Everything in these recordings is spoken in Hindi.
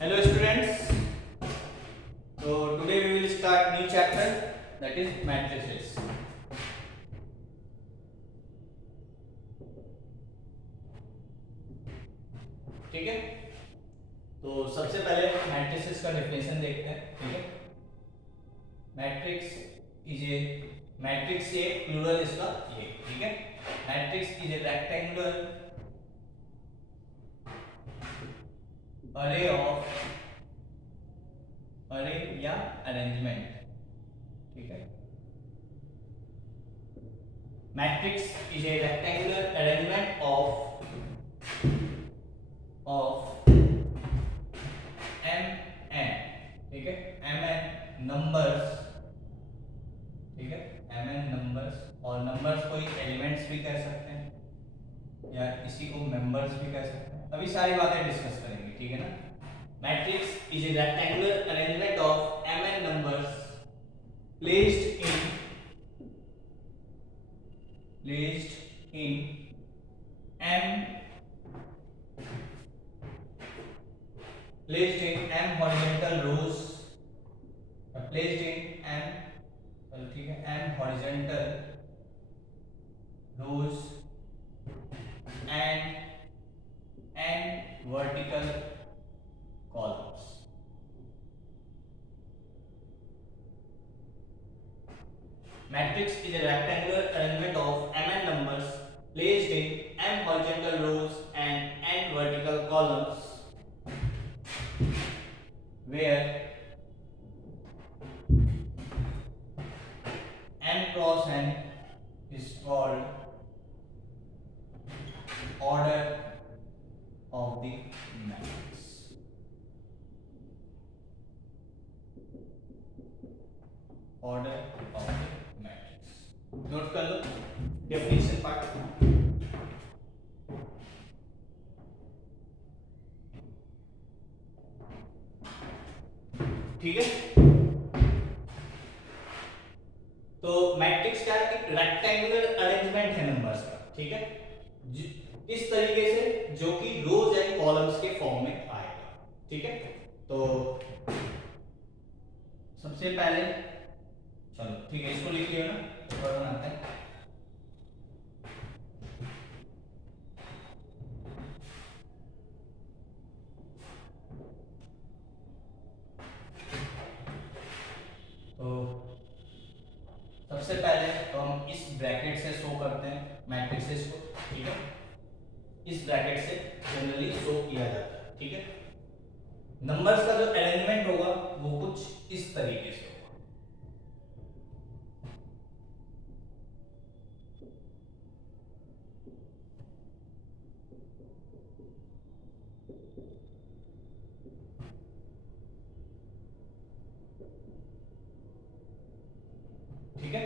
Hello students. So today we will start new chapter, that is matrices. ठीक है, तो सबसे पहले मैट्रिसेस का डेफिनेशन देखते हैं. ठीक है, मैट्रिक्स ये प्लूरल इसका ये. ठीक है, मैट्रिक्स इज ए रेक्टेंगुलर अरे या अरेंजमेंट. ठीक है, matrix is a rectangular arrangement of mn. ठीक है, mn नंबर्स. ठीक है, mn नंबर्स, और नंबर्स को एलिमेंट्स भी कह सकते हैं या इसी को मेंबर्स भी कह सकते हैं. अभी सारी बातें डिस्कस करेंगे. ठीक है ना. Matrix is a rectangular arrangement of mn numbers placed in m horizontal rows, placed in m, ठीक है, m horizontal rows and n vertical columns. Matrix is a rectangular arrangement of mn numbers placed in m horizontal rows and n vertical columns, where m cross n is called order of the matrix. Order of the matrix. Note कर लो डेफिनेशन पार्ट. ठीक है, तो मैट्रिक्स क्या है? एक रेक्टेंगुलर अरेंजमेंट है नंबर्स का. ठीक है, इस तरीके से जो कि रोज एंड कॉलम्स के फॉर्म में आएगा. ठीक है, तो सबसे पहले चलो ठीक है, इसको लिखिए ना, ऊपर बनाते हैं. तो सबसे पहले तो हम इस ब्रैकेट से शो करते हैं मैट्रिसेस को. ठीक है, इस ब्रैकेट से जनरली शो किया जाता है. ठीक है, नंबर्स का जो अरेंजमेंट होगा वो कुछ इस तरीके से होगा. ठीक है,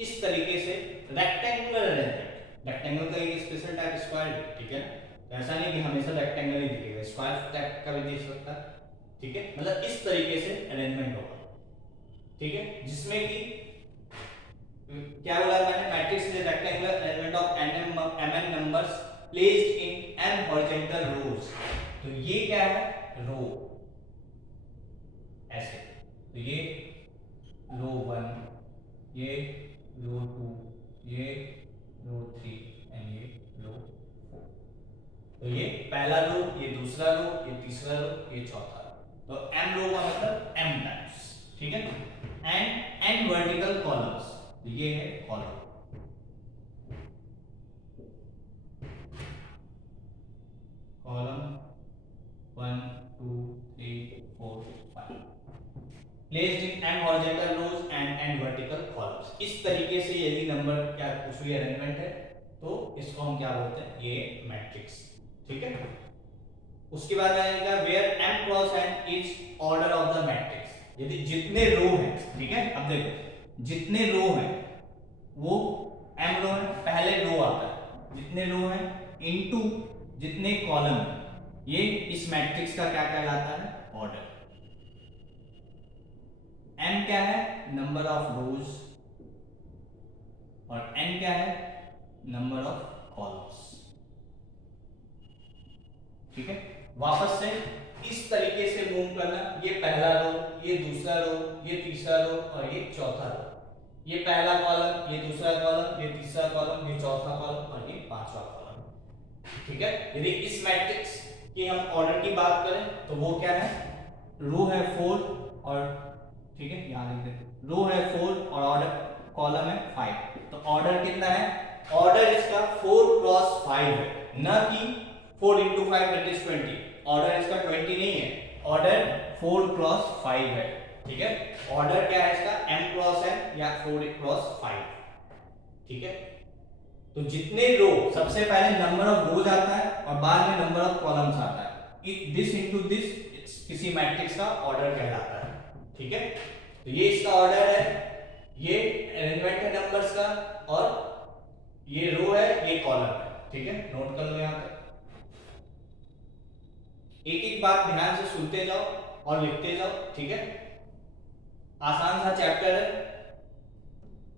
इस तरीके से रेक्टेंगुलर अरेंजमेंट. रेक्टेंगल का एक स्पेशल टाइप स्क्वायर. ठीक है, तो ऐसा नहीं कि हमेशा रेक्टेंगल ही दिखेगा, स्क्वायर टाइप का भी दिख सकता है. ठीक है, मतलब इस तरीके से अरेंजमेंट होगा. ठीक है, जिसमें कि क्या बोला मैंने, matrix is rectangular arrangement of mn numbers placed in m horizontal rows. तो ये क्या है? रो. ऐसे, तो ये रो 1, ये रो 2, ये रो 3 एंड ये रो 4. तो ये पहला रो, ये दूसरा रो, ये तीसरा रो, ये चौथा रो. तो m रो का मतलब m टाइम्स. ठीक है, एंड n वर्टिकल कॉलम्स. ये है column. Column 1 2 3 4 5 placed in m horizontal rows and n vertical columns. इस तरीके से यदि नंबर क्या कुछ भी अरेंजमेंट है तो इसको हम क्या बोलते हैं? ये मैट्रिक्स. ठीक है, उसके बाद आएगा where m cross n is order of the matrix. यदि जितने रो हैं, ठीक है, अब देखो जितने रो हैं वो m रो है, पहले रो आता है, जितने रो हैं इनटू जितने कॉलम है, ये इस मैट्रिक्स का क्या कहलाता है? ऑर्डर. m क्या है? नंबर ऑफ रोज, और n क्या है? Number of columns. ठीक है, वापस से इस तरीके से मूव करना, ये पहला रो, ये दूसरा रो, ये तीसरा रो और ये चौथा रो। ये पहला कॉलम, ये दूसरा कॉलम, ये तीसरा कॉलम, ये चौथा कॉलम और ये पांचवा कॉलम। ठीक है। यदि इस मैट्रिक्स की हम ऑर्डर की बात करें तो वो क्या है, रो है 4 और ठीक है यहां लिख देते, रो है 4 और ऑर्डर कॉलम है 5। तो ऑर्डर कितना है, ऑर्डर इसका 4 क्रॉस 5 है, न कि 4 into 5 that is 20। ऑर्डर इसका 20 नहीं है, ऑर्डर 4 क्रॉस 5 है। ठीक है, ऑर्डर क्या है इसका, m क्रॉस n या 4 क्रॉस 5। ठीक है, तो जितने रो, सबसे पहले नंबर ऑफ रोज आता है और बाद में नंबर ऑफ कॉलम्स आता है। दिस इनटू दिस किसी मैट्रिक्स का ऑर्डर कहलाता है। ठीक है, तो ये इसका ऑर्डर है, ये एलिमेंट है नंबर्स का और ये रो है, ये कॉलम है। ठीक है, नोट कर लो यहां तक। एक एक बात ध्यान से सुनते जाओ और लिखते जाओ। ठीक है, आसान सा चैप्टर है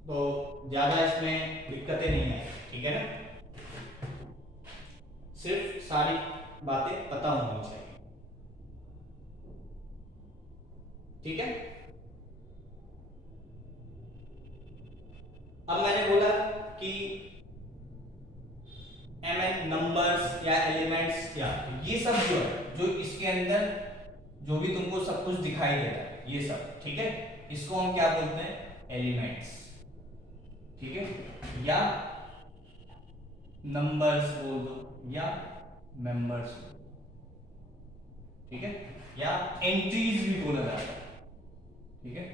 तो ज्यादा इसमें दिक्कतें नहीं है। ठीक है ना, सिर्फ सारी बातें पता होनी चाहिए। ठीक है, अब मैंने बोला कि mn नंबर्स या एलिमेंट्स या ये सब जो है, जो इसके अंदर जो भी तुमको सब कुछ दिखाई दे रहा है ये सब, ठीक है, इसको हम क्या बोलते हैं, एलिमेंट्स। ठीक है, या नंबर्स बोल दो या मेंबर्स। ठीक है, या एंट्रीज भी बोला जाता है। ठीक है,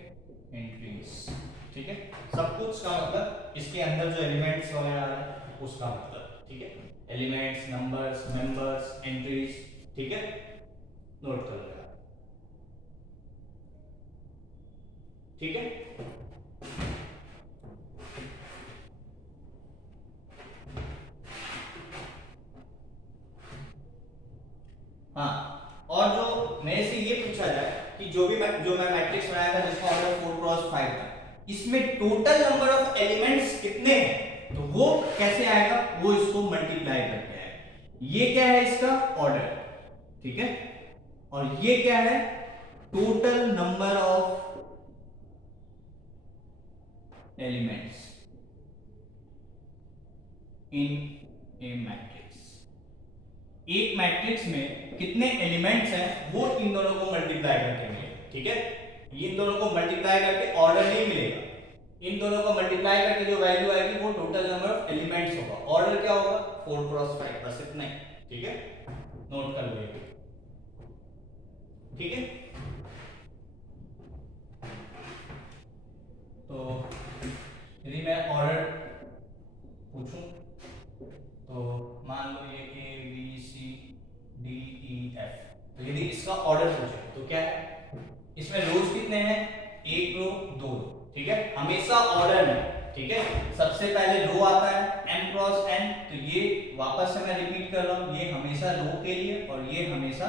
एंट्रीज। ठीक है, सब कुछ का मतलब इसके अंदर जो एलिमेंट्स वगैरह है उसका मतलब। ठीक है, एलिमेंट्स, नंबर्स, मेंबर्स, एंट्रीज। ठीक है, नोट कर लो। ठीक है, हाँ, और जो मेरे से ये पूछा जाए कि जो मैं मैट्रिक्स बनाया था जिसका ऑर्डर 4 क्रॉस 5 था, इसमें टोटल नंबर ऑफ एलिमेंट्स कितने हैं, तो वो कैसे आएगा, वो इसको मल्टीप्लाई करके आएगा। ये क्या है इसका ऑर्डर, ठीक है, और ये क्या है, total number of elements in A matrix. एक मैट्रिक्स में कितने एलिमेंट्स हैं वो इन दोनों को मल्टीप्लाई करके मिलेगा। ठीक है, इन दोनों को मल्टीप्लाई करके ऑर्डर नहीं मिलेगा, इन दोनों को मल्टीप्लाई करके जो वैल्यू आएगी वो टोटल नंबर ऑफ एलिमेंट्स होगा। ऑर्डर क्या होगा, 4 क्रॉस 5, बस इतना ही। ठीक है, नोट कर लो। ठीक है, तो यदि मैं ऑर्डर पूछूं तो मान लो ये A B C D E F, तो यदि इसका ऑर्डर पूछे तो क्या है, इसमें रोज कितने हैं, एक रो, दो रो। ठीक है, हमेशा ऑर्डर में। ठीक है, सबसे पहले रो आता है m क्रॉस n, तो ये वापस से मैं रिपीट कर रहा हूं, ये हमेशा रो के लिए और ये हमेशा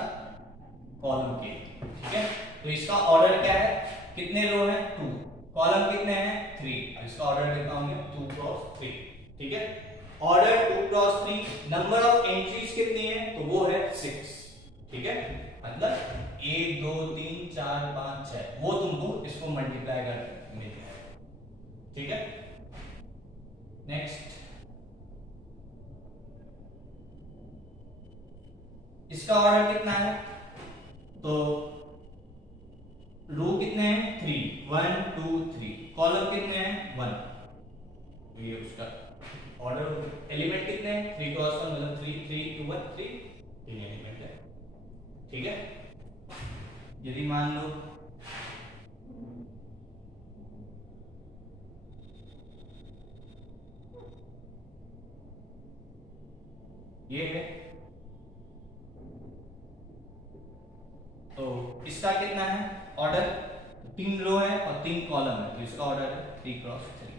कॉलम के लिए। ठीक है, तो इसका ऑर्डर क्या है, कितने रो हैं, 2, कॉलम कितने हैं, 3, और इसका ऑर्डर कितना हो गया, 2 क्रॉस 3। ठीक है, order 2 cross 3, number of entries कितनी है, तो वो है 6। ठीक है, मतलब 1 2 3 4 5 6, वो तुमको इसको मल्टीप्लाई कर मिल जाएगा। ठीक है, नेक्स्ट, इसका ऑर्डर कितना है, तो रो कितने हैं, 3, 1 2 3, कॉलम कितने हैं, 1, तो ये उसका ऑर्डर। एलिमेंट कितने हैं, 3 क्रॉस 1 मतलब 3 3 2 1 3, 3 एलिमेंट है। ठीक है, यदि मान लो ये है, तो इसका कितना है ऑर्डर, 3 रो है और 3 कॉलम है, तो इसका ऑर्डर है 3 क्रॉस 3।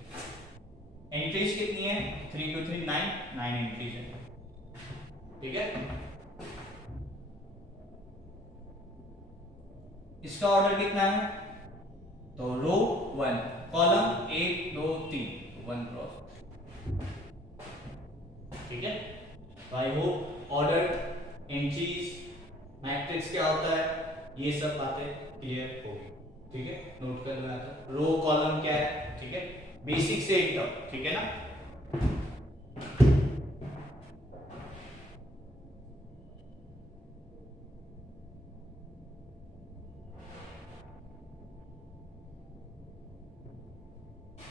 एंट्रीज कितनी है, 3 2 3 9 एंट्रीज है। ठीक है, इसका ऑर्डर कितना है, तो रो 1, कॉलम 1 2 3, 1 क्रॉस। ठीक है, तो I hope order, entries matrix क्या होता है, ये सब बातें क्लियर होगी, ठीक है, नोट कर लेना। तो रो कॉलम क्या है, ठीक है, बेसिक से एकदम, ठीक है ना।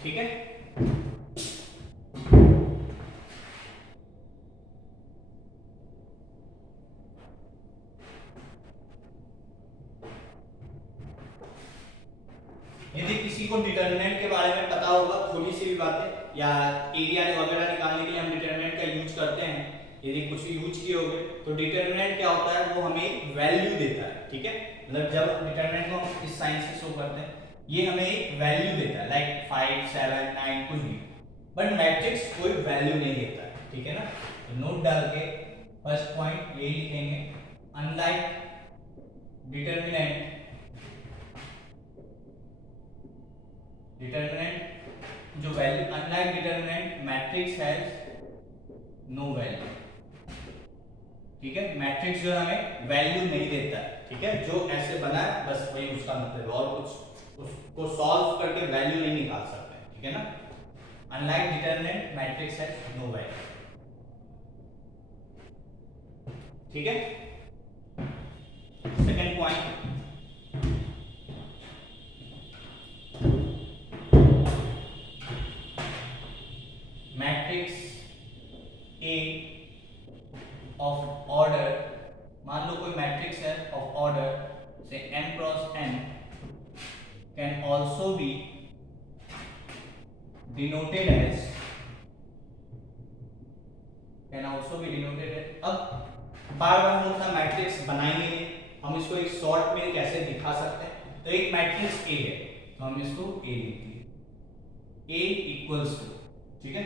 ठीक है, यदि किसी को डिटरमिनेंट के बारे में पता होगा, थोड़ी सी भी बातें या एरिया वगैरह निकालने के लिए हम डिटरमिनेंट का यूज करते हैं, यदि कुछ यूज किए होंगे तो डिटरमिनेंट क्या होता है, वो हमें वैल्यू देता है, ठीक है, मतलब जब डिटरमिनेंट को हम इस साइन से शो करते हैं, ये हमें एक वैल्यू देता है, लाइक 5 7 9 कुछ भी, बट मैट्रिक्स कोई वैल्यू नहीं देता है, ठीक है ना। तो नोट डाल के फर्स्ट पॉइंट यही लिखेंगे, अनलाइक डिटरमिनेंट, डिटरमिनेंट जो value, unlike determinant matrix has no value, ठीक है, मैट्रिक्स जो हमें वैल्यू नहीं देता है, ठीक है, जो ऐसे बना है बस वही उसका मतलब है, और कुछ उसको सॉल्व करके वैल्यू नहीं निकाल सकते, ठीक है ना। Unlike determinant matrix has no value, ठीक है। Second point, matrix A of order, मान लो कोई मैट्रिक्स है ऑफ ऑर्डर से m cross n can also be denoted as, can also be denoted as. अब बार बार हम अपना मैट्रिक्स बनाएंगे, हम इसको एक शॉर्ट में कैसे दिखा सकते हैं, तो एक मैट्रिक्स ए है तो हम इसको ए लिखते हैं, ए इक्वल्स टू, ठीक है,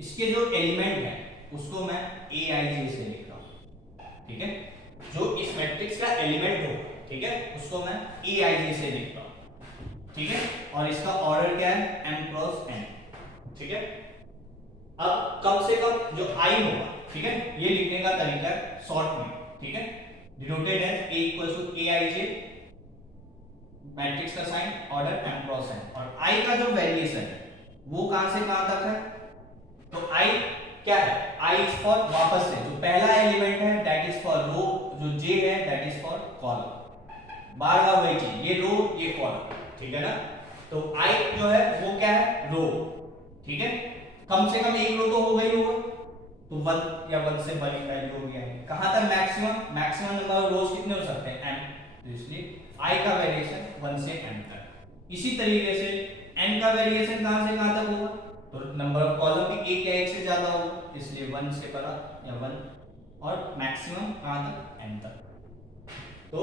इसके जो एलिमेंट है उसको मैं ए आई जे से लिख रहा हूं, ठीक है, जो इस मैट्रिक्स का एलिमेंट होगा, ठीक है, उसको मैं ए आई जे से लिख रहा हूं, ठीक है, और इसका ऑर्डर क्या है m क्रॉस n, ठीक है। अब कम से कम जो i होगा, ठीक है, ये लिखने का तरीका है शॉर्ट में, ठीक है, denoted as a equals to a i j, matrix का साइन ऑर्डर m क्रॉस n, और i का जो वेरिएशन है वो कहां से कहां तक है, तो i क्या है, i इज फॉर वापस से जो पहला एलिमेंट है दैट इज फॉर रो, जो j है दैट इज फॉर कॉलम, बार बार वही चीज, ये रो ये कॉलम, ठीक है ना। तो i जो है वो क्या है, रो, ठीक है, कम से कम एक रो तो हो गई होगा, तो 1 या 1 से बड़ी वैल्यू हो गया, कहां तक मैक्सिमम, मैक्सिमम नंबर ऑफ रोज कितने हो सकते हैं m, तो इसलिए i का वेरिएशन 1 से m तक। इसी तरीके से n का वेरिएशन कहां से कहां तक होगा, तो नंबर ऑफ कॉलम भी एक या एक से ज्यादा होगा, इसलिए 1 से बड़ा या 1, और मैक्सिमम कहां तक m तक। तो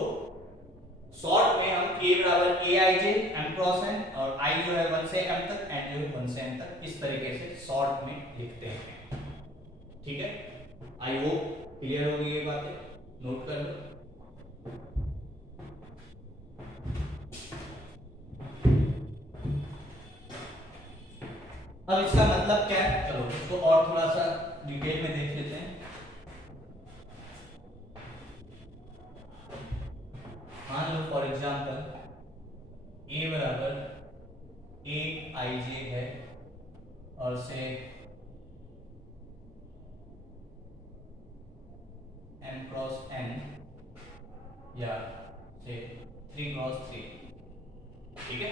शॉर्ट में हम k बराबर a i j m cross n, और i जो है 1 से m तक, n जो है 1 से m तक, इस तरीके से शॉर्ट में लिखते हैं, ठीक है। आई होप क्लियर होगी ये बातें, नोट कर लो। अब इसका मतलब क्या है, चलो इसको और थोड़ा सा डिटेल में देख लेते हैं। मान लो फॉर एग्जांपल a बराबर a i j है, और से m क्रॉस n या से 3 क्रॉस 3, ठीक है,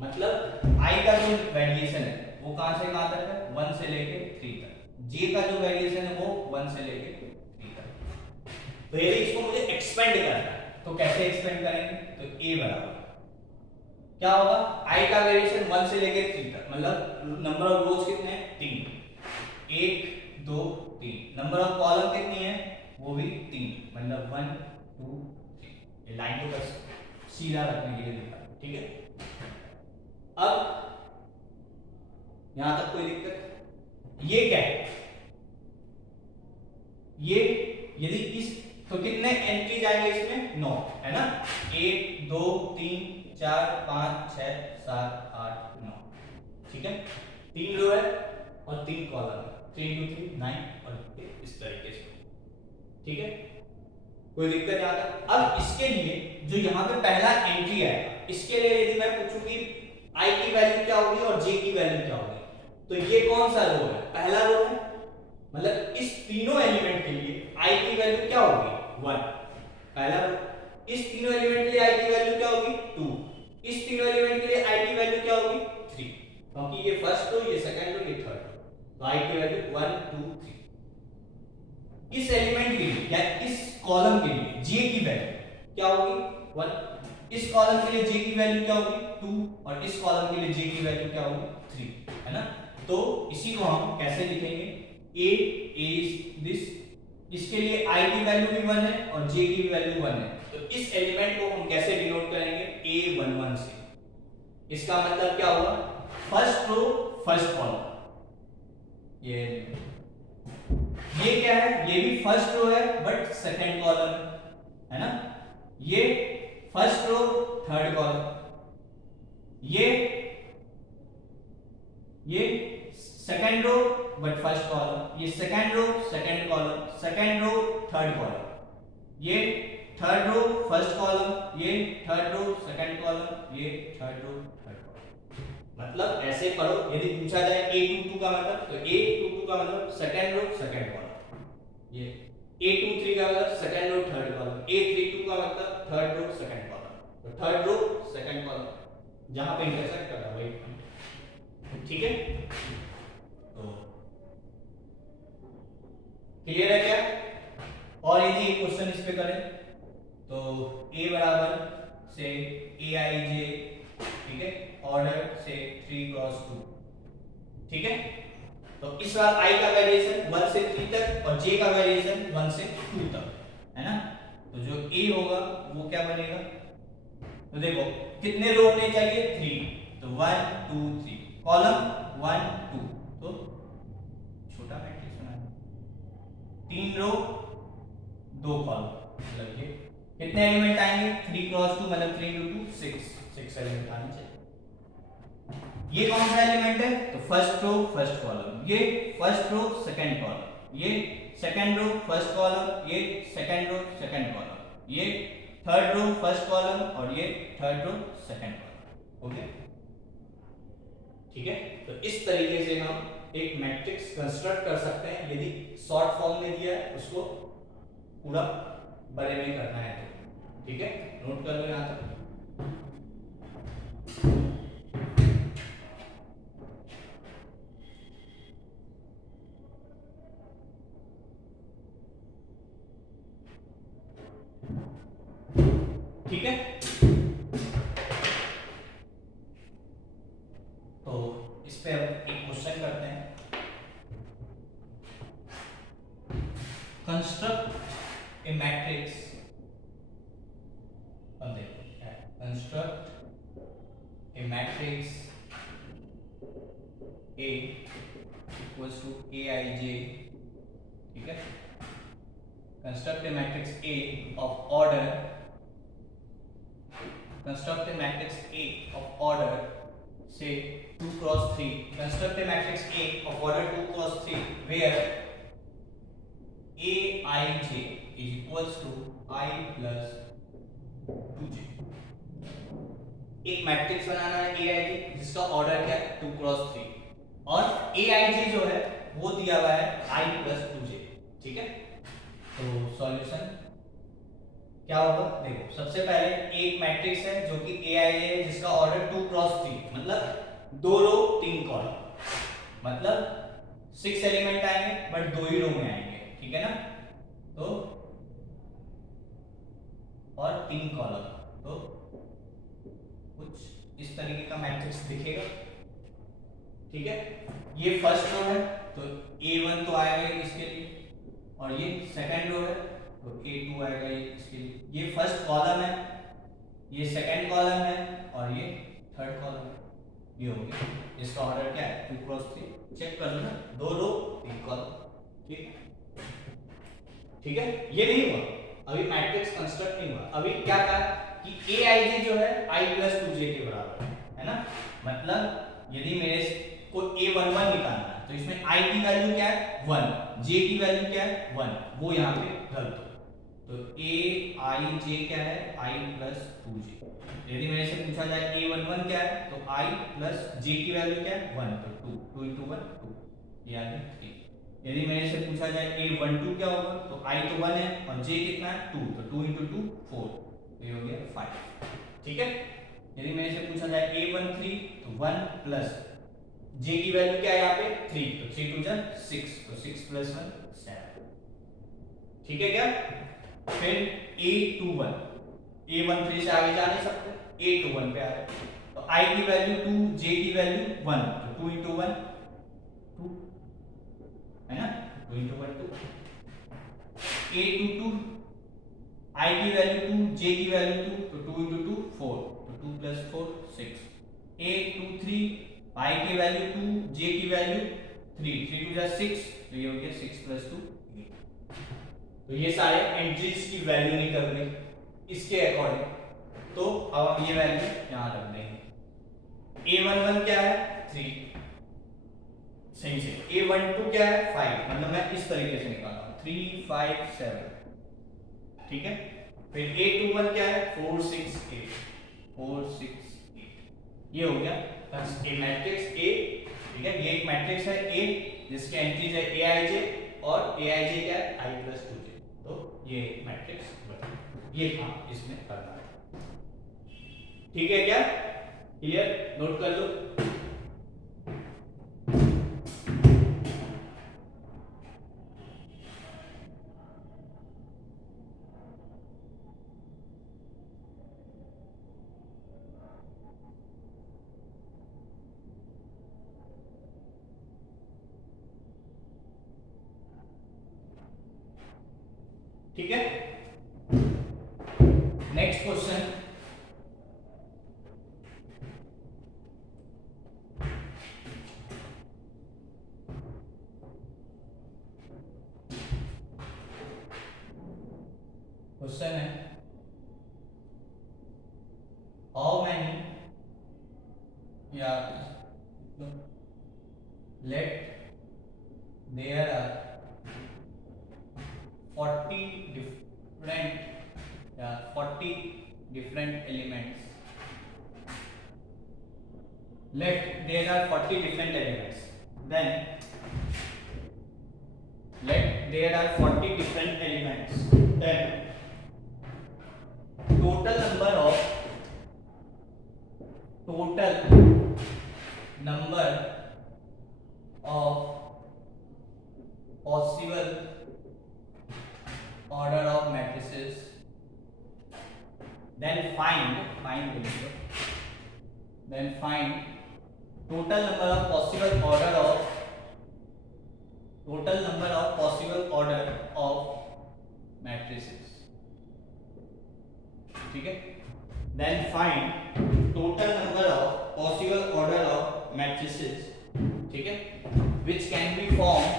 मतलब i का जो वेरिएशन है वो कहां से कहां तक है, 1 से लेके 3 तक, j का जो वेरिएशन है वो 1 से लेके 3 तक। तो यदि इसको मुझे एक्सपेंड करना है तो कैसे एक्सपेंड करेंगे, तो a बराबर क्या होगा, i का वेरिएशन 1 से लेके 3 तक, मतलब नंबर ऑफ रोज कितने हैं, 3, 1 2 3, नंबर ऑफ कॉलम कितनी है, वो भी 3, मतलब 1 2 3, ये लाइन को बस सीधा रखने के लिए लिखा, ठीक है। अब यहां तक कोई दिक्कत, ये क्या है, ये यदि इस, तो कितने एंट्रीज आएंगे इसमें, 9 है ना, 1 2 3 4 5 6 7 8 9, ठीक है, 3 रो है और 3 कॉलम है, 3 2 3 9, और इस तरीके से ठीक है, कोई दिक्कत नहीं आता। अब इसके लिए जो यहाँ पे पहला एंट्री आएगा, इसके लिए यदि मैं पूछूं कि i की वैल्यू क्या होगी और j की वैल्यू क्या होगी, तो ये कौन सा रो है, पहला रो है, मतलब इस तीनों एलिमेंट के लिए i की वैल्यू क्या होगी 1, पहला रो। इस तीनों एलिमेंट के लिए i की वैल्यू क्या होगी 2, इस तीनों एलिमेंट के लिए i की वैल्यू क्या होगी 3, क्योंकि ये फर्स्ट रो, ये सेकंड रो, ये थर्ड रो, तो i की वैल्यू 1 2 3। इस एलिमेंट के लिए या इस कॉलम के लिए j की वैल्यू क्या होगी 1, इस कॉलम के लिए j की वैल्यू क्या होगी 2 और इस कॉलम के लिए j की वैल्यू क्या होगी 3, है ना। तो इसी को हम कैसे लिखेंगे, a is this, इसके लिए i की वैल्यू भी 1 है और j की वैल्यू 1 है, तो इस एलिमेंट को हम कैसे डिनोट करेंगे a11 से। इसका मतलब क्या होगा, फर्स्ट रो फर्स्ट कॉलम, ये क्या है, ये भी फर्स्ट रो है बट सेकंड कॉलम है ना, ये फर्स्ट रो थर्ड कॉलम, ये second row but first column, ये second row second column, second row third column, ये थर्ड रो फर्स्ट कॉलम, ये थर्ड रो सेकंड कॉलम, ये थर्ड रो थर्ड कॉलम। मतलब ऐसे पढ़ो, यदि पूछा जाए a22 का मतलब, तो a22 का मतलब सेकंड रो सेकंड कॉलम, ये a23 का मतलब second row third column, a32 का मतलब थर्ड रो सेकंड कॉलम, तो थर्ड रो सेकंड कॉलम जहां पे इंटरसेक्ट कर रहा है वही, ठीक है। तो क्लियर है क्या, और यदि एक क्वेश्चन इस पे करें तो a बराबर से aij, ठीक है, ऑर्डर से 3 क्रॉस 2, ठीक है। तो इस बार i का वेरिएशन 1 से 3 तक और j का वेरिएशन 1 से 2 तक, है ना। तो जो a होगा वो क्या बनेगा, तो देखो कितने रो होने चाहिए 3, तो 1 2 3, कॉलम 1 2, तो छोटा मैट्रिक्स बनाना, 3 रो 2 कॉलम, मतलब ये कितने एलिमेंट आएंगे 3 क्रॉस 2 मतलब 3 2 6 एलिमेंट आने चाहिए। ये कौन सा एलिमेंट है, तो फर्स्ट रो फर्स्ट कॉलम, ये फर्स्ट रो सेकंड कॉलम, ये सेकंड रो फर्स्ट कॉलम, ये सेकंड रो सेकंड कॉलम, ये थर्ड रो फर्स्ट कॉलम और ये third row second column, okay, ठीक है। तो इस तरीके से हम एक मैट्रिक्स कंस्ट्रक्ट कर सकते हैं, यदि शॉर्ट फॉर्म में दिया है उसको पूरा बड़े में करना है तो, ठीक है, नोट कर लो यहां तक। ठीक है, तो इस पे अब एक क्वेश्चन करते हैं, कंस्ट्रक्ट ए मैट्रिक्स, अब देखो construct A matrix A equals to aij, ठीक है, construct A matrix A of order, construct a matrix A of order say 2 cross 3, construct a matrix A of order 2 cross 3 where aij is equals to I plus 2j। एक मैट्रिक्स बनाना है aij जिसका ऑर्डर क्या है 2 क्रॉस 3 और aij जो है वो दिया हुआ है I plus 2j, ठीक है। तो सॉल्यूशन क्या होगा, देखो सबसे पहले एक मैट्रिक्स है जो कि aij है जिसका ऑर्डर 2 क्रॉस 3 मतलब 2 रो 3 कॉलम, मतलब 6 एलिमेंट आएंगे बट 2 ही रो में आएंगे, ठीक है ना, तो और 3 कॉलम, तो कुछ इस तरीके का मैट्रिक्स दिखेगा, ठीक है। ये फर्स्ट रो है तो a1 तो आएगा ही इसके लिए, और ये सेकंड रो है तो a2 आएगा इसके लिए, ये फर्स्ट कॉलम है, ये सेकंड कॉलम है और ये थर्ड कॉलम है, ये हो गया, इसका ऑर्डर क्या है 2 क्रॉस 3, चेक कर लो ना, 2 रो 3 कॉलम, ठीक है। ये नहीं हुआ, अभी मैट्रिक्स कंस्ट्रक्ट नहीं हुआ, अभी क्या कहा कि aij जो है I plus 2j के बराबर है ना, मतलब यदि मेरे को a11 निकालना है तो तो इसमें i की वैल्यू क्या है 1, j की वैल्यू क्या है 1, वो यहाँ पे रख दो। तो a i j क्या है i प्लस 2j। यदि मेरे से पूछा जाए a11 क्या है तो i प्लस j की वैल्यू क्या है 1, तो 2, 2 into 1 2, ये आ गया 3। यदि मेरे से पूछा जाए a12 क्या होगा तो i तो 1 है और j कितना है 2, तो 2 into 2 4, तो ये हो गया 5। ठीक है। यदि मेरे से पूछा जाए a13 तो 1 प्लस j की वैल्यू क्या है यहाँ पे 3, तो 3 2 जा 6, तो 6 प्लस 1 7। ठीक है क्या। फिर a21, a13 से आगे जा नहीं सकते, a21 पे आ रहे, तो i की वैल्यू 2, j की वैल्यू 1, तो 2 into 1 2 है ना, 2 into 1 2। a22 i की वैल्यू 2, j की वैल्यू 2, तो 2 into 2 4, तो 2 plus 4 6। a23 i की वैल्यू 2, j की वैल्यू 3, 3 2 जा 6, तो ये हो गया 6 plus 2 8। तो ये सारे एंट्रीज की वैल्यू निकल गई इसके अकॉर्डिंग। तो अब हम ये वैल्यू यहाँ रख देंगे। a11 क्या है 3, सही से। a12 क्या है 5, मतलब मैं इस तरीके से निकाल रहा हूँ 3 5 7। ठीक है। फिर a21 क्या है 4 6 8, 4 6 8, ये हो गया बस ए मैट्रिक्स A। ठीक है, ये एक मैट्रिक्स है A जिसके एंट्रीज है aij और aij क्या है i plus 2j। तो ये एक मैट्रिक्स बना, ये काम इसमें करना है। ठीक है क्या, क्लियर, नोट कर लो। ठीक है, नेक्स्ट क्वेश्चन। क्वेश्चन है हाउ मैनी या let there are 40 different elements. Let there are 40 different elements. Then let there are 40 different elements. Then total number of possible order of matrices. Then find total number of possible order of matrices. ठीक है, then find total number of possible order of matrices, ठीक है, which can be formed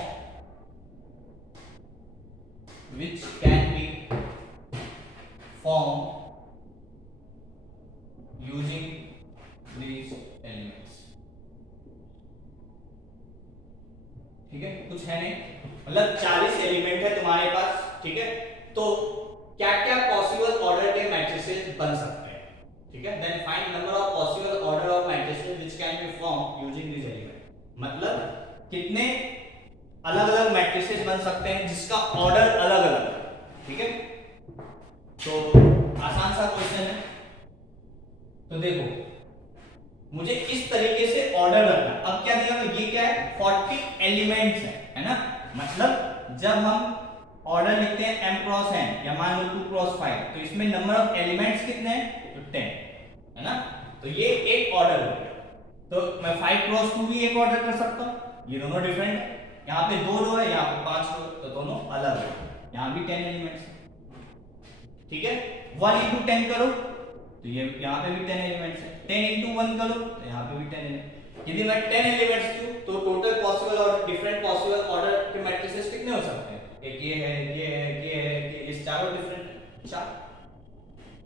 using these elements. ठीक है, कुछ है नहीं, मतलब 40 एलिमेंट है तुम्हारे पास। ठीक है, तो क्या क्या पॉसिबल ऑर्डर के मैट्रिसेस बन सकते हैं। ठीक है, then find number of possible order of matrices which can be form using this element, मतलब कितने अलग अलग मैट्रिसेस बन सकते हैं जिसका ऑर्डर अलग अलग है। ठीक है, तो आसान सा क्वेश्चन है। तो देखो, मुझे इस तरीके से ऑर्डर रखना। अब क्या दिया हुआ, ये क्या है 40 एलिमेंट्स है ना, मतलब जब हम ऑर्डर लिखते हैं m क्रॉस n या मान लो 2 क्रॉस 5, तो इसमें नंबर ऑफ एलिमेंट्स कितने हैं, तो 10 है ना, तो ये एक ऑर्डर हो गया। तो मैं 5 क्रॉस 2 भी एक ऑर्डर कर सकता हूँ, ये दोनों डिफरेंट है। यहाँ पे 2 रो है, यहाँ पे 5 रो, तो दोनों अलग है। यहाँ भी 10 एलिमेंट्स है। ठीक है, 1 into 10 करो तो ये यहाँ पे भी 10 एलिमेंट्स है, 10 into 1 करो तो यहाँ पे भी 10 एलिमेंट्स। यदि मैं 10 एलिमेंट्स दूं तो टोटल पॉसिबल और डिफरेंट पॉसिबल ऑर्डर के मैट्रिसेस कितने हो सकते हैं, एक ये है, ये है, ये है, ये चारों डिफरेंट 4।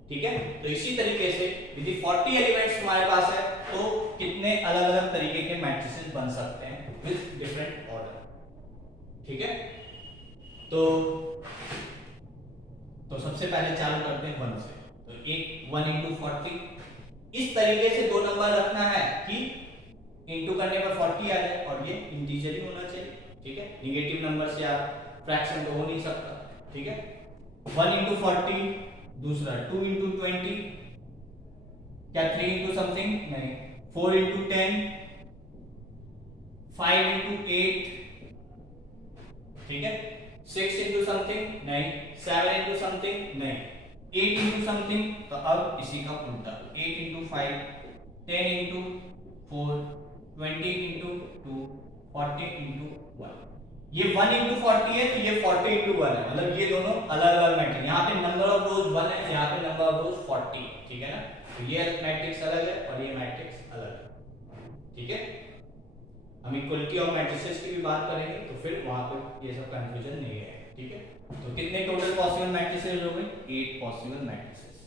ठीक है, तो इसी तरीके से यदि 40 एलिमेंट्स तुम्हारे पास है तो कितने अलग अलग तरीके के मैट्रिसेस बन सकते हैं विथ डिफरेंट ऑर्डर। ठीक है, तो सबसे पहले चालू करते हैं 1 से। तो एक 1 इंटू 40, इस तरीके से दो नंबर रखना है कि इंटू करने पर 40 आ जाए और ये इंटीजर ही होना चाहिए। ठीक है, निगेटिव नंबर से आप फ्रैक्शन तो हो नहीं सकता। ठीक है, 1 इंटू 40, दूसरा 2 इंटू 20, क्या 3 इंटू समथिंग नहीं, 4 इंटू 10, 5 इंटू 8, ठीक है, 6 इंटू समथिंग नहीं, 7 इंटू समथिंग नहीं, 8 इंटू समथिंग। तो अब इसी का उल्टा, 8 इंटू 5, 10 इंटू 4, 20 इंटू 2, 40 इंटू 1। ये 1 इंटू 40 है तो ये 40 इंटू 1 है, मतलब ये दोनों अलग अलग मैट्रिक्स। यहाँ पे नंबर ऑफ रोज 1 है, यहाँ पे नंबर ऑफ रोज 40। ठीक है ना, तो ये मैट्रिक्स अलग है और ये मैट्रिक्स अलग है। ठीक है, हम इक्वलिटी ऑफ मैट्रिसेस की भी बात करेंगे तो फिर वहां पर ये सब कंफ्यूजन नहीं है। ठीक है, तो कितने टोटल पॉसिबल मैट्रिसेस हो गए? 8 possible matrices,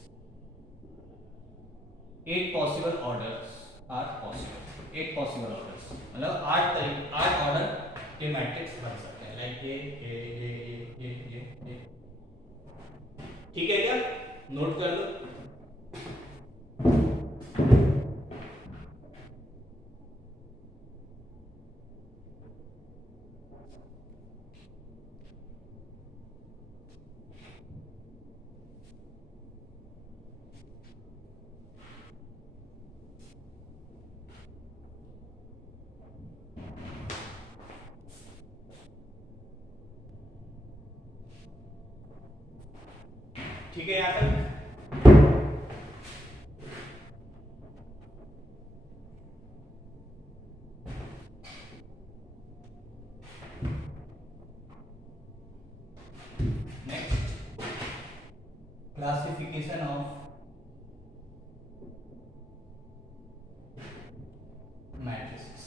8 possible orders are possible, 8 possible orders मतलब 8 ऑर्डर के मैट्रिक्स बन सकते हैं, लाइक ये। ठीक है क्या, नोट कर लो। ठीक है, यहाँ तक नेक्स्ट, क्लासिफिकेशन ऑफ मैट्रिसेस।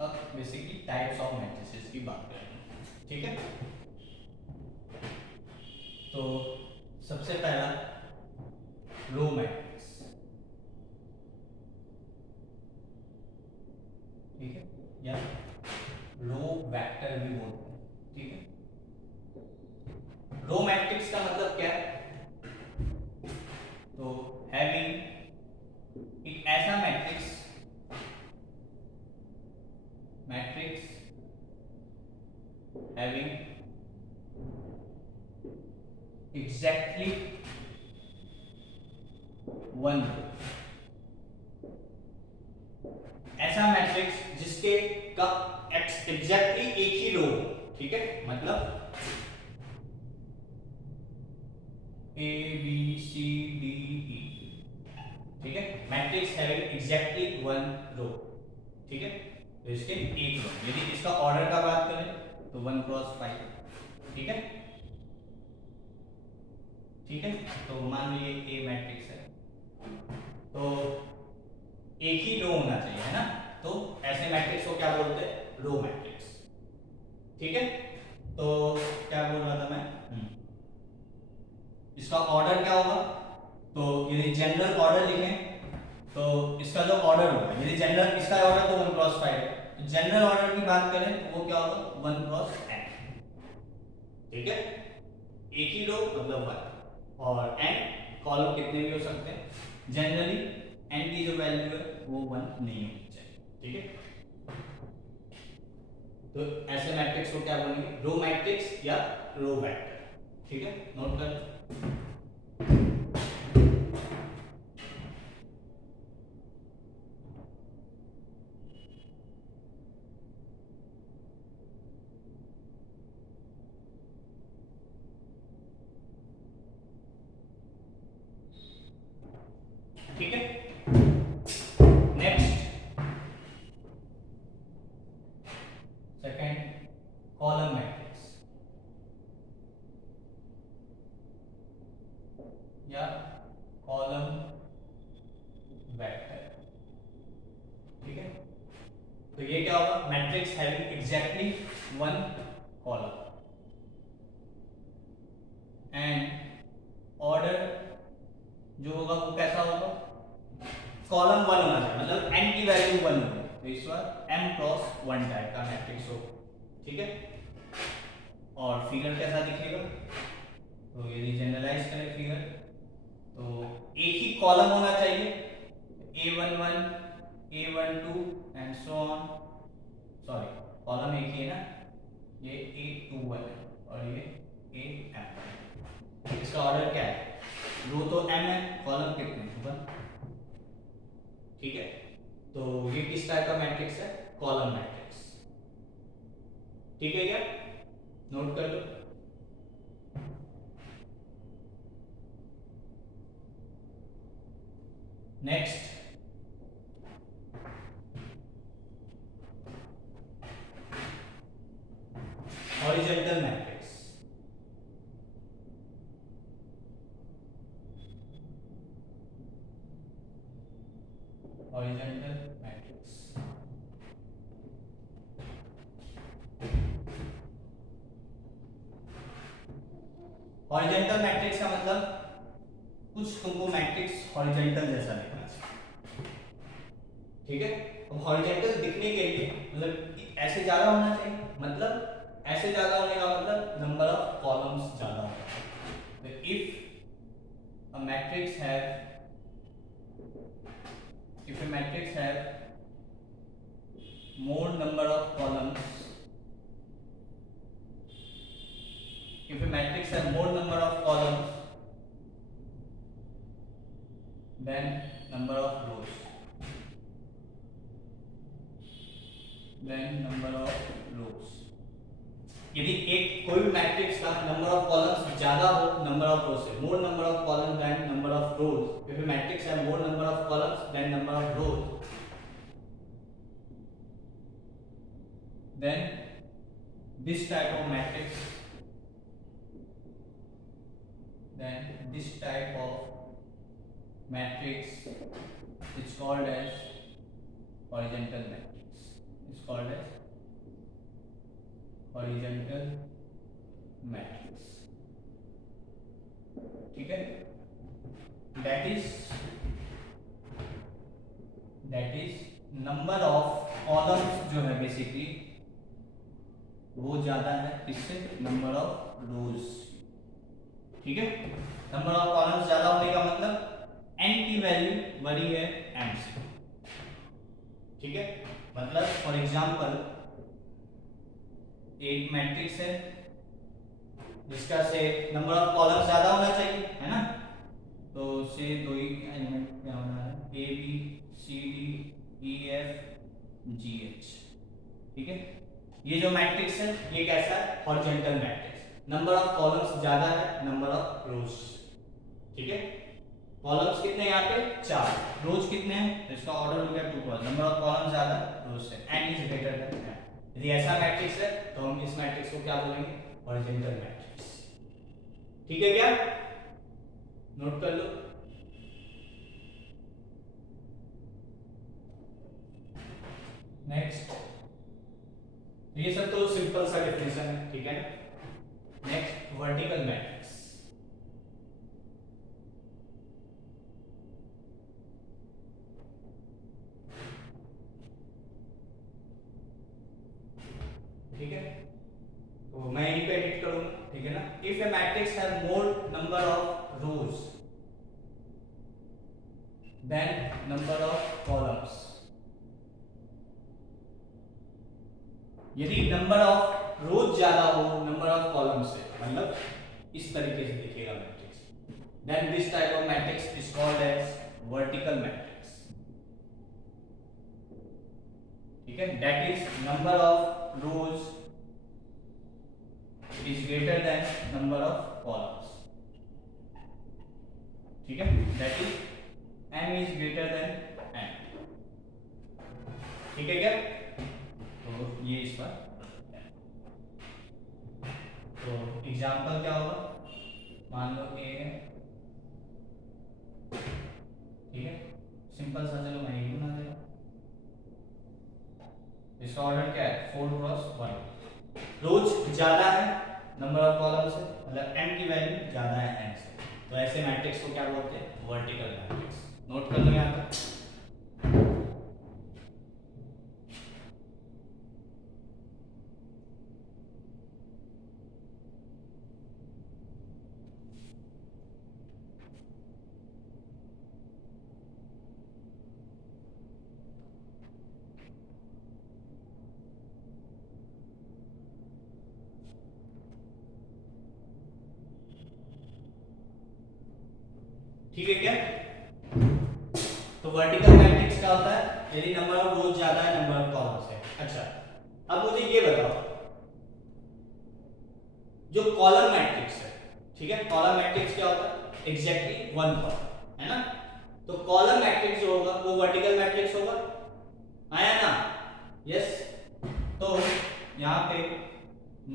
अब बेसिकली टाइप्स ऑफ मैट्रिसेस की बात करेंगे। ठीक है, तो सबसे पहला रो मैट्रिक्स। ठीक है, या रो वेक्टर भी बोलते हैं। ठीक है, रो मैट्रिक्स का मतलब क्या है? तो हैविंग एक ऐसा matrix having exactly one row, ऐसा मैट्रिक्स जिसके का एग्जैक्टली एक ही रो। ठीक है, मतलब A B C D E. ठीक है, matrix having exactly one row. ठीक है, तो इसके एक रो, यदि इसका ऑर्डर का बात करें तो 1 क्रॉस 5। ठीक है, ठीक है, तो मान लीजिए ए मैट्रिक्स है तो एक ही रो होना चाहिए, है ना, तो ऐसे मैट्रिक्स को क्या बोलते हैं? Row matrix. ठीक है, तो क्या बोल रहा था मैं, इसका ऑर्डर क्या होगा? तो यदि जनरल ऑर्डर लिखें तो इसका जो ऑर्डर होगा, यदि जनरल इसका ऑर्डर तो 1 क्रॉस 5 है, तो जनरल ऑर्डर की बात करें तो वो क्या होगा? 1 क्रॉस n। ठीक है, एक ही रो मतलब 1, और n कॉलम कितने भी हो सकते हैं, जनरली n की जो वैल्यू है वो 1 नहीं होनी चाहिए। ठीक है, तो ऐसे मैट्रिक्स को क्या बोलेंगे? रो मैट्रिक्स या रो वेक्टर। ठीक है, नोट कर। ठीक है, नेक्स्ट सेकंड, कॉलम मैट्रिक्स या कॉलम वेक्टर। ठीक है, तो ये क्या होगा? Matrix having exactly one column and order जो होगा वो कैसा होगा? कॉलम 1 होना चाहिए, मतलब n की वैल्यू 1 हो, तो इस बार m क्रॉस 1 टाइप का मैट्रिक्स हो, ठीक है। और फिगर कैसा दिखेगा, तो यदि जनरलाइज करें फिगर, तो एक ही कॉलम होना चाहिए, a11 a12 and so on, sorry column एक ही है ना, ये a21 और ये am, इसका ऑर्डर क्या है, रो तो m है, कॉलम कितने 1, ठीक है। तो ये किस टाइप का मैट्रिक्स है, कॉलम मैट्रिक्स, ठीक है क्या, नोट कर लो। Next horizontal matrix, horizontal matrix, horizontal matrix का मतलब कुछ तुमको मैट्रिक्स हॉरिजॉन्टल जैसा दिखना चाहिए, ठीक है। अब हॉरिजॉन्टल दिखने के लिए मतलब ऐसे ज्यादा होना चाहिए, मतलब ऐसे ज्यादा होने का मतलब नंबर ऑफ कॉलम्स ज्यादा होना चाहिए। तो if a matrix have if a matrix have more number of columns, if a matrix have more number of columns than number of rows, यदि एक कोई भी मैट्रिक्स का नंबर ऑफ कॉलम्स ज्यादा हो नंबर ऑफ रोज से, more number of columns than number of rows, if a matrix have more number of columns than number of rows, then this type of matrix, then this type of matrix is called as horizontal matrix, is called as horizontal matrix, ठीक है। that is number of columns जो है बेसिकली वो ज्यादा है इससे नंबर ऑफ रोज, ठीक है। नंबर ऑफ कॉलम्स ज्यादा होने का मतलब n की वैल्यू बड़ी है m से, ठीक है। मतलब फॉर एग्जांपल एक मैट्रिक्स है जिसका से नंबर ऑफ कॉलम्स ज्यादा होना चाहिए, है ना, तो से दो ही एलिमेंट क्या होना है, a b c d e f g h, ठीक है। ये जो मैट्रिक्स है ये कैसा है, horizontal matrix, number of columns ज्यादा है नंबर ऑफ रोज, ठीक है। कॉलम्स कितने यहाँ पे 4, रोज कितने हैं, तो इसका ऑर्डर हो गया 2, नंबर ऑफ कॉलम्स ज्यादा रोज से, n is greater than n, यदि ऐसा मैट्रिक्स है तो हम इस मैट्रिक्स को क्या बोलेंगे, हॉरिजॉन्टल मैट्रिक्स, ठीक है क्या, नोट कर लो। नेक्स्ट, ये सब तो सिंपल सा डेफिनेशन है, ठीक है ना। नेक्स्ट वर्टिकल मैट्रिक्स, ठीक है, तो मैं यहीं पे एडिट करूंगा, ठीक है ना। If a matrix have more number of rows than number of columns, यदि नंबर ऑफ रोज ज्यादा हो नंबर ऑफ कॉलम से, मतलब इस तरीके से दिखेगा matrix, then this type of matrix is called as vertical matrix, ठीक है। That is number of rows is greater than number of columns, ठीक है। That is m is greater than n, ठीक है क्या, तो ये इस पर, तो एग्जांपल क्या होगा, मान लो a है, ठीक है, सिंपल सा, चलो मैं ये बना दे रहा हूं, इसका ऑर्डर क्या है 4 क्रॉस 1, रोज ज्यादा है नंबर ऑफ कॉलम से, मतलब m की वैल्यू ज्यादा है n से, तो ऐसे मैट्रिक्स को क्या बोलते हैं, वर्टिकल मैट्रिक्स, नोट कर लो यहाँ पे। ठीक है क्या? तो वर्टिकल मैट्रिक्स क्या होता है? यदि नंबर ऑफ रोज ज्यादा है नंबर ऑफ कॉलम्स है। अच्छा, अब मुझे ये बताओ, जो कॉलम मैट्रिक्स है, ठीक है, कॉलम मैट्रिक्स क्या होता है? एग्जैक्टली वन कॉलम, है ना? तो कॉलम मैट्रिक्स जो होगा वो वर्टिकल मैट्रिक्स होगा, आया ना? यस। तो यहां पे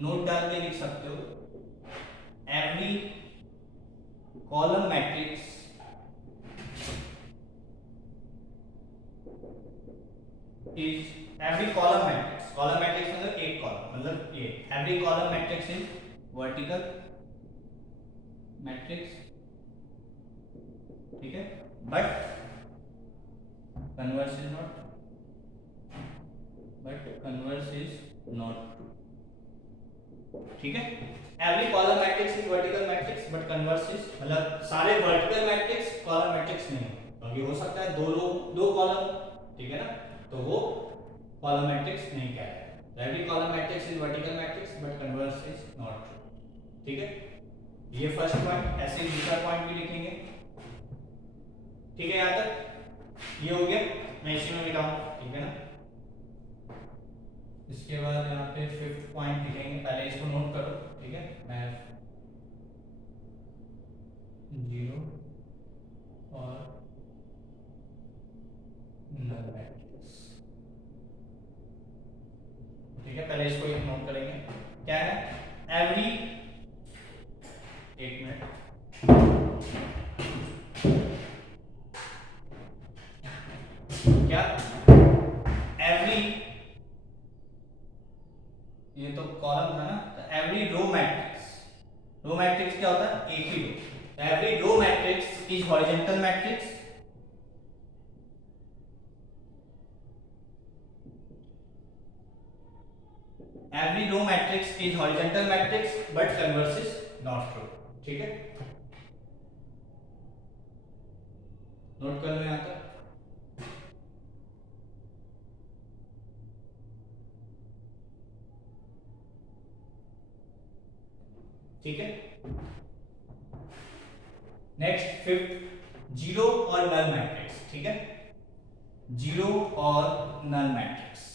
नोट डाल के लिख सकते हो, every column matrix is, every column matrix, column matrix मतलब एक कॉलम, मतलब ये every column matrix is vertical matrix, ठीक है, but converse is not, but converse is not true, ठीक है। Every column matrix is vertical matrix but converse is, मतलब सारे वर्टिकल मैट्रिक्स कॉलम मैट्रिक्स नहीं हो, क्योंकि हो सकता है दो कॉलम, ठीक है ना, तो वो कॉलम मैट्रिक्स नहीं कहलाता। Every column matrix is vertical matrix but converse is not true, ठीक है। ये फर्स्ट पॉइंट, ऐसे ही दूसरा पॉइंट भी लिखेंगे, ठीक है, यहां तक ये हो गया, मैं इसी में मिटाऊंगा, ठीक है ना। इसके बाद यहाँ पे फिफ्थ पॉइंट लिखेंगे, पहले इसको नोट करो, ठीक है। मैं 0 और नल मैट्रिक्स, ठीक है, पहले इसको एक नोट करेंगे, क्या है? एवरी, एक मिनट, क्या? एवरी, ये तो कॉलम था ना, तो every row matrix, row matrix क्या होता है? एक ही row, every row matrix is horizontal matrix, every row matrix is horizontal matrix but converse is not true, ठीक है, नोट कर लो यहां तक। ठीक है, नेक्स्ट फिफ्थ, जीरो और नल मैट्रिक्स, ठीक है, जीरो और नल मैट्रिक्स,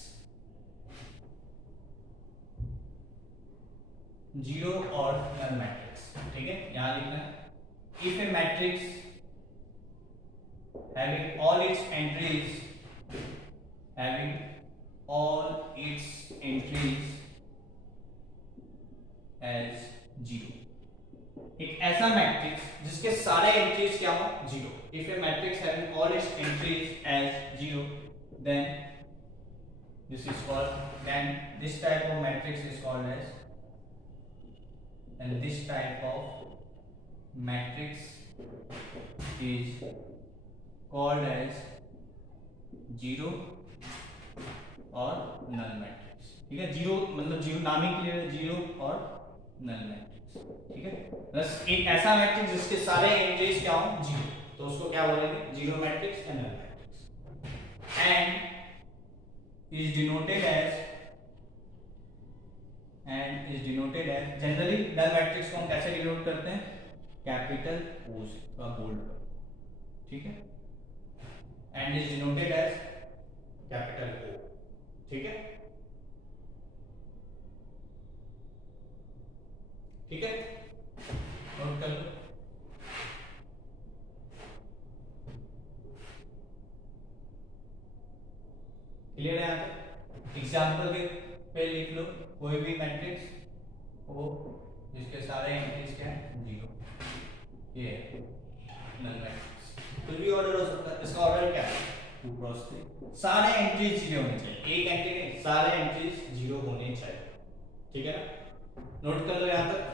जीरो और नल मैट्रिक्स, ठीक है, यहां लिखना है, if a matrix having all its entries as zero, एक ऐसा मैट्रिक्स जिसके सारे एंट्रीज क्या हो? Zero. If a matrix having all its entries as zero, then this is called, then this type of matrix is called as, and this type of matrix is called as zero और नल मैट्रिक्स, ठीक है, जीरो मतलब जीरो नाम ही क्लियर है, जीरो और नल मैट्रिक्स, ठीक है, बस एक ऐसा मैट्रिक्स जिसके सारे एंट्रीज क्या हो? जीरो, तो उसको क्या बोलेंगे? जीरो मैट्रिक्स या null matrix, and is denoted as generally null matrix को हम कैसे डिनोट करते हैं? कैपिटल ओ से, थोड़ा बोल्ड, ठीक है, and is denoted as capital O, ठीक है, ठीक है, नोट कर लो। क्लियर है? यहाँ तक एग्जाम्पल के पे लिख लो कोई भी मैट्रिक्स हो जिसके सारे एंट्रीज क्या है? जीरो, ये नल मैट्रिक्स, कुछ भी ऑर्डर हो सकता है, इसका ऑर्डर क्या है? 2 क्रॉस 3, सारे एंट्रीज जीरो होने चाहिए, एक एंट्री नहीं, सारे एंट्रीज जीरो होने चाहिए, ठीक है ना, नोट कर लो यहां तक।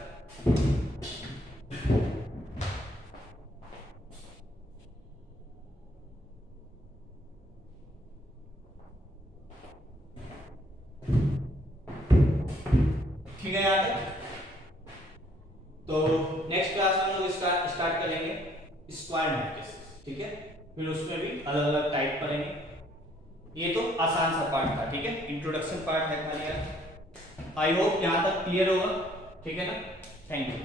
ठीक है यहां तक, तो नेक्स्ट क्लास में हम लोग स्टार्ट करेंगे स्क्वायर मैट्रिक्स, ठीक है, फिर उसमें भी अलग अलग टाइप पढ़ेंगे, ये तो आसान सा पार्ट था, ठीक है, इंट्रोडक्शन पार्ट है खाली, आई होप यहां तक क्लियर होगा, ठीक है ना, थैंक यू।